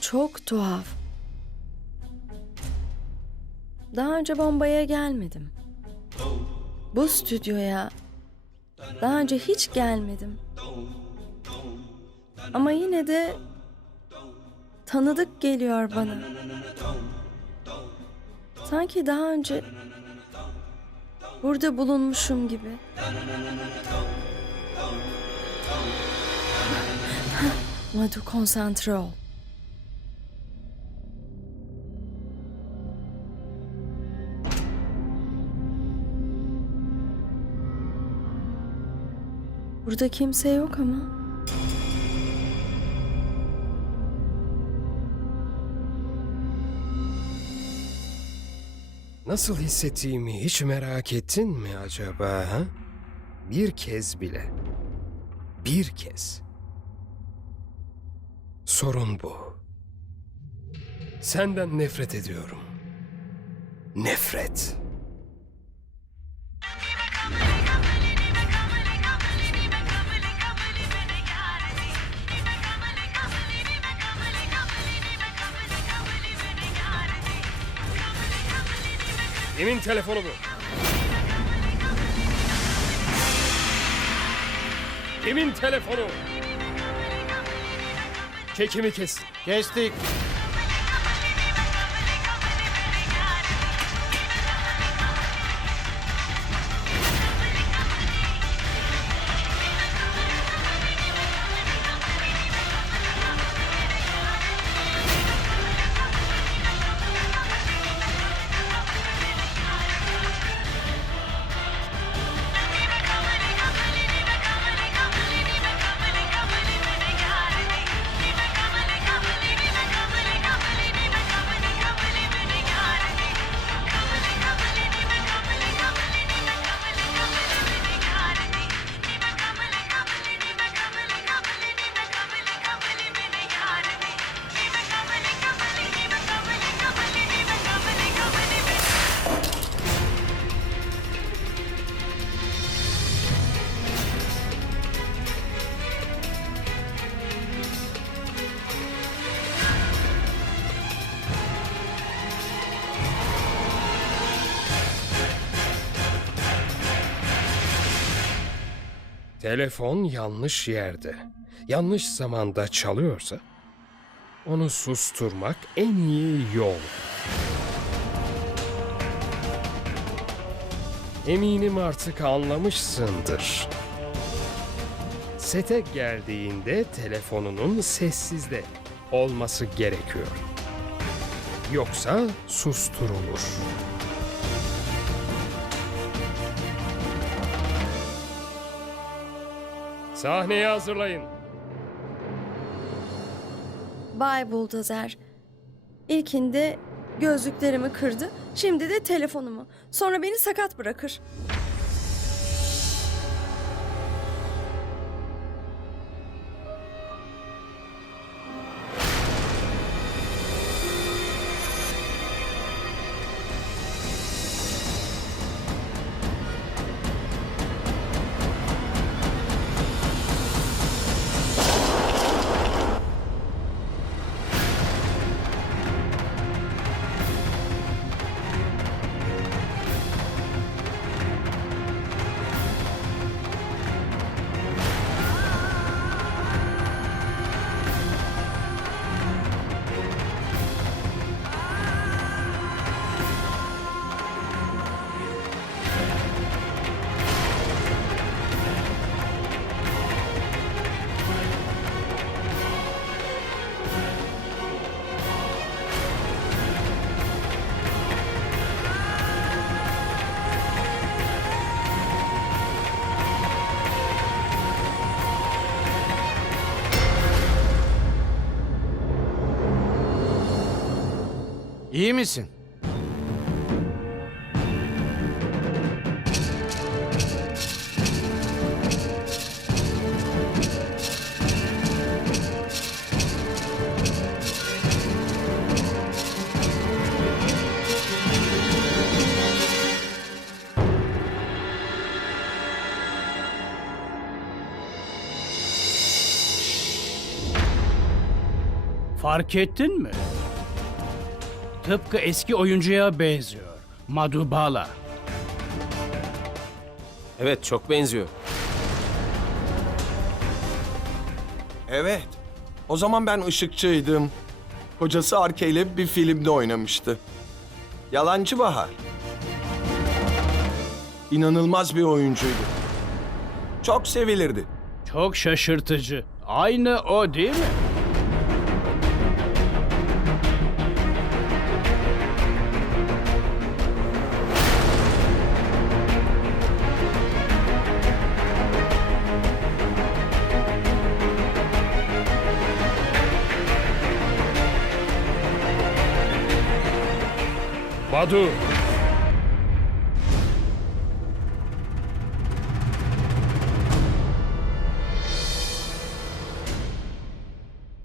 Çok tuhaf. Daha önce bombaya gelmedim. Bu stüdyoya daha önce hiç gelmedim. Ama yine de tanıdık geliyor bana. Sanki daha önce burada bulunmuşum gibi. Madu konsantre ol. Burada kimse yok ama. Nasıl hissettiğimi hiç merak ettin mi acaba? Ha? Bir kez bile. Bir kez. Sorun bu. Senden nefret ediyorum. Nefret. Kimin telefonu bu? Kimin telefonu? Çekimi kes. Kestik. Telefon yanlış yerde, yanlış zamanda çalıyorsa onu susturmak en iyi yol. Eminim artık anlamışsındır. Sete geldiğinde telefonunun sessizde olması gerekiyor. Yoksa susturulur. Sahneyi hazırlayın. Bay Buldozer. İlkinde gözlüklerimi kırdı. Şimdi de telefonumu. Sonra beni sakat bırakır. İyi misin? Fark ettin mi? Tıpkı eski oyuncuya benziyor. Madubala. Evet çok benziyor. Evet. O zaman ben ışıkçıydım. Kocası Arke ile bir filmde oynamıştı. Yalancı Bahar. İnanılmaz bir oyuncuydu. Çok sevilirdi. Çok şaşırtıcı. Aynı o değil mi? Badu!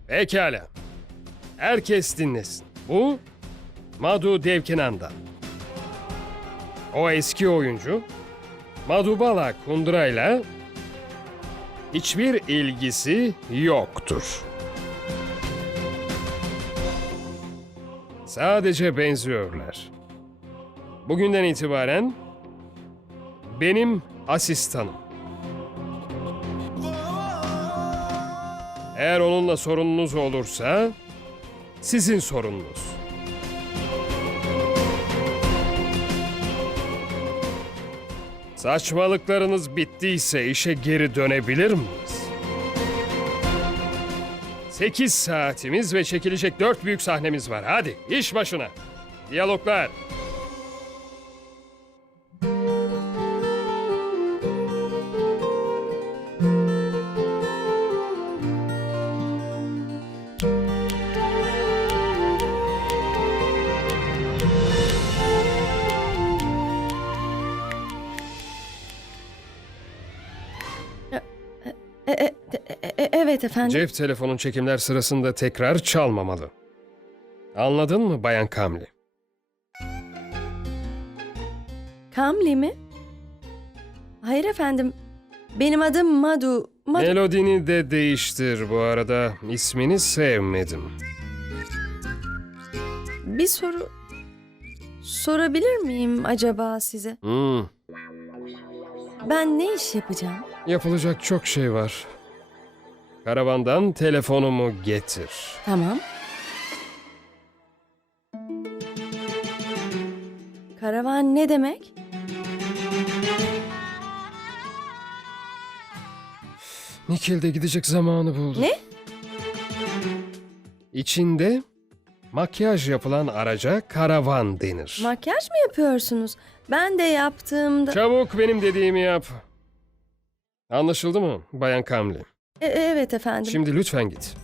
Pekala. Herkes dinlesin. Bu Madu Devkinan'dan. O eski oyuncu Madubala Kundra'yla hiçbir ilgisi yoktur. Sadece benziyorlar. Bugünden itibaren benim asistanım. Eğer onunla sorununuz olursa sizin sorununuz. Saçmalıklarınız bittiyse işe geri dönebilir miyiz? 8 saatimiz ve çekilecek 4 büyük sahnemiz var. Hadi iş başına. Diyaloglar. Evet efendim. Cep telefonun çekimler sırasında tekrar çalmamalı. Anladın mı Bayan Kamli? Kamli mi? Hayır efendim. Benim adım Madu. Madu. Melodini de değiştir bu arada. İsmini sevmedim. Bir soru sorabilir miyim acaba size? Hmm, Ben ne iş yapacağım? yapılacak çok şey var. Karavandan telefonumu getir. Tamam. Karavan ne demek? Nikil'de gidecek zamanı buldu. Ne? İçinde makyaj yapılan araca karavan denir. Makyaj mı yapıyorsunuz? Ben de yaptığımda... Çabuk benim dediğimi yap. Anlaşıldı mı Bayan Kamli? E, evet efendim. Şimdi lütfen git.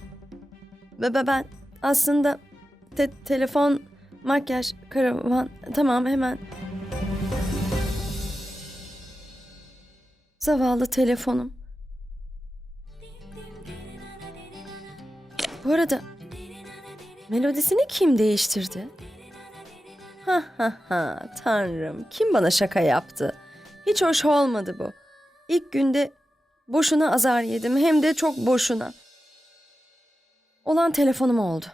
Be- be- Ben aslında te- telefon, makyaj, karavan... Tamam hemen. Zavallı telefonum. Bu arada melodisini kim değiştirdi? Ha ha ha tanrım kim bana şaka yaptı? Hiç hoş olmadı bu. İlk günde boşuna azar yedim hem de çok boşuna. Olan telefonum oldu.